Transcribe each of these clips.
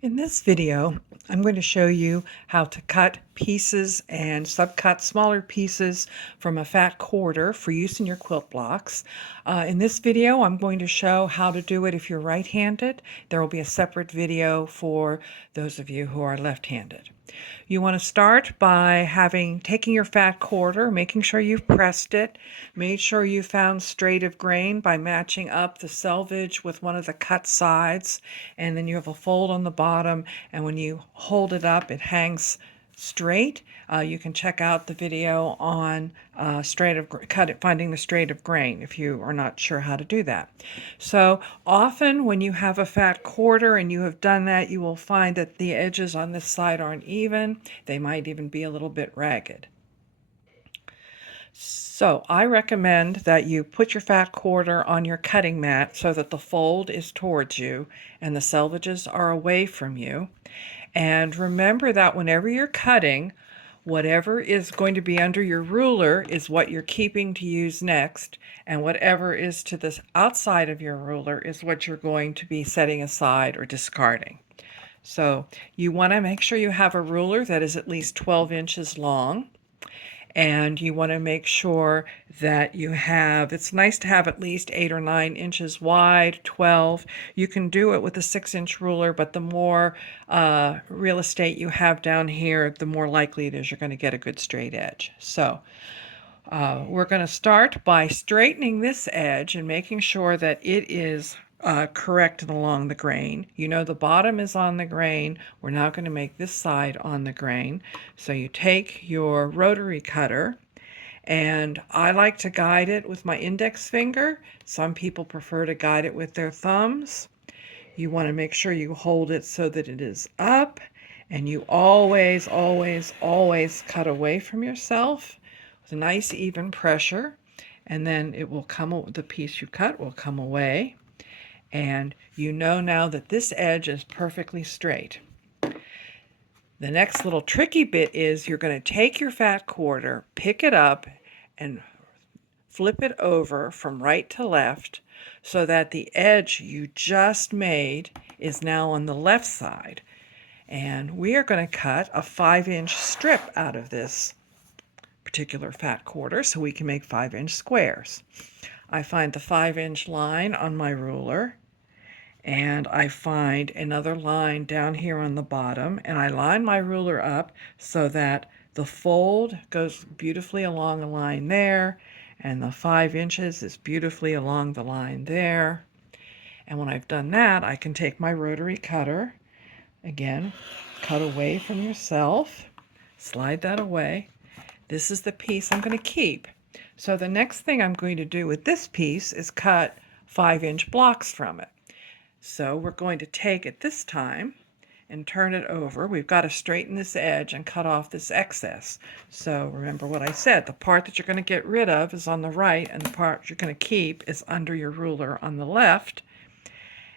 In this video, I'm going to show you how to cut pieces and subcut smaller pieces from a fat quarter for use in your quilt blocks. In this video, I'm going to show how to do it if you're right-handed. There will be a separate video for those of you who are left-handed. You want to start by taking your fat quarter, making sure you've pressed it, made sure you found straight of grain by matching up the selvage with one of the cut sides, and then you have a fold on the bottom, and when you hold it up, it hangs straight. You can check out the video on finding the straight of grain if you are not sure how to do that. So often when you have a fat quarter and you have done that, you will find that the edges on this side aren't even. They might even be a little bit ragged. So I recommend that you put your fat quarter on your cutting mat so that the fold is towards you and the selvages are away from you. And remember that whenever you're cutting, whatever is going to be under your ruler is what you're keeping to use next, and whatever is to the outside of your ruler is what you're going to be setting aside or discarding. So you want to make sure you have a ruler that is at least 12 inches long. And you want to make sure that it's nice to have at least 8 or 9 inches wide, 12. You can do it with a 6-inch ruler, but the more real estate you have down here, the more likely it is you're going to get a good straight edge. So we're going to start by straightening this edge and making sure that it is correct and along the grain. You know the bottom is on the grain. We're now going to make this side on the grain. So you take your rotary cutter, and I like to guide it with my index finger. Some people prefer to guide it with their thumbs. You want to make sure you hold it so that it is up, and you always, always, always cut away from yourself with a nice even pressure, and then the piece you cut will come away. And you know now that this edge is perfectly straight. The next little tricky bit is you're going to take your fat quarter, pick it up, and flip it over from right to left so that the edge you just made is now on the left side. And we are going to cut a 5-inch strip out of this particular fat quarter so we can make 5-inch squares. I find the 5-inch line on my ruler, and I find another line down here on the bottom, and I line my ruler up so that the fold goes beautifully along the line there, and the 5 inches is beautifully along the line there. And when I've done that, I can take my rotary cutter, again, cut away from yourself, slide that away. This is the piece I'm going to keep. So the next thing I'm going to do with this piece is cut 5-inch blocks from it. So we're going to take it this time and turn it over. We've got to straighten this edge and cut off this excess. So remember what I said, the part that you're going to get rid of is on the right, and the part you're going to keep is under your ruler on the left.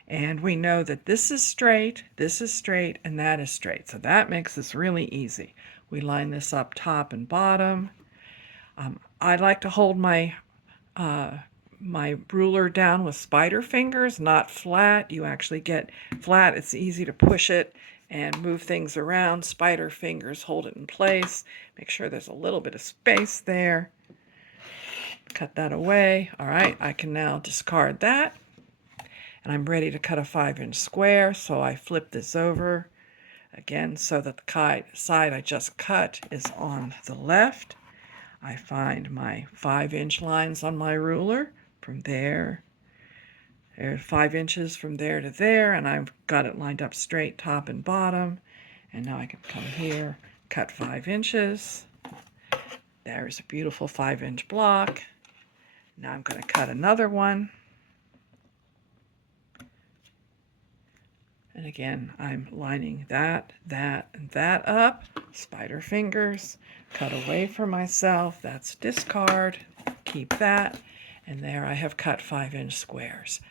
And we know that this is straight, and that is straight. So that makes this really easy. We line this up top and bottom. I like to hold my ruler down with spider fingers, not flat. You actually get flat, it's easy to push it and move things around. Spider fingers hold it in place. Make sure there's a little bit of space there. Cut that away. All right, I can now discard that. And I'm ready to cut a 5-inch square, so I flip this over again so that the side I just cut is on the left. I find my 5-inch lines on my ruler from there. There's 5 inches from there to there, and I've got it lined up straight top and bottom. And now I can come here, cut 5 inches. There's a beautiful 5-inch block. Now I'm going to cut another one. And again, I'm lining that, and that up. Spider fingers, cut away from myself. That's discard. Keep that. And there I have cut 5-inch squares.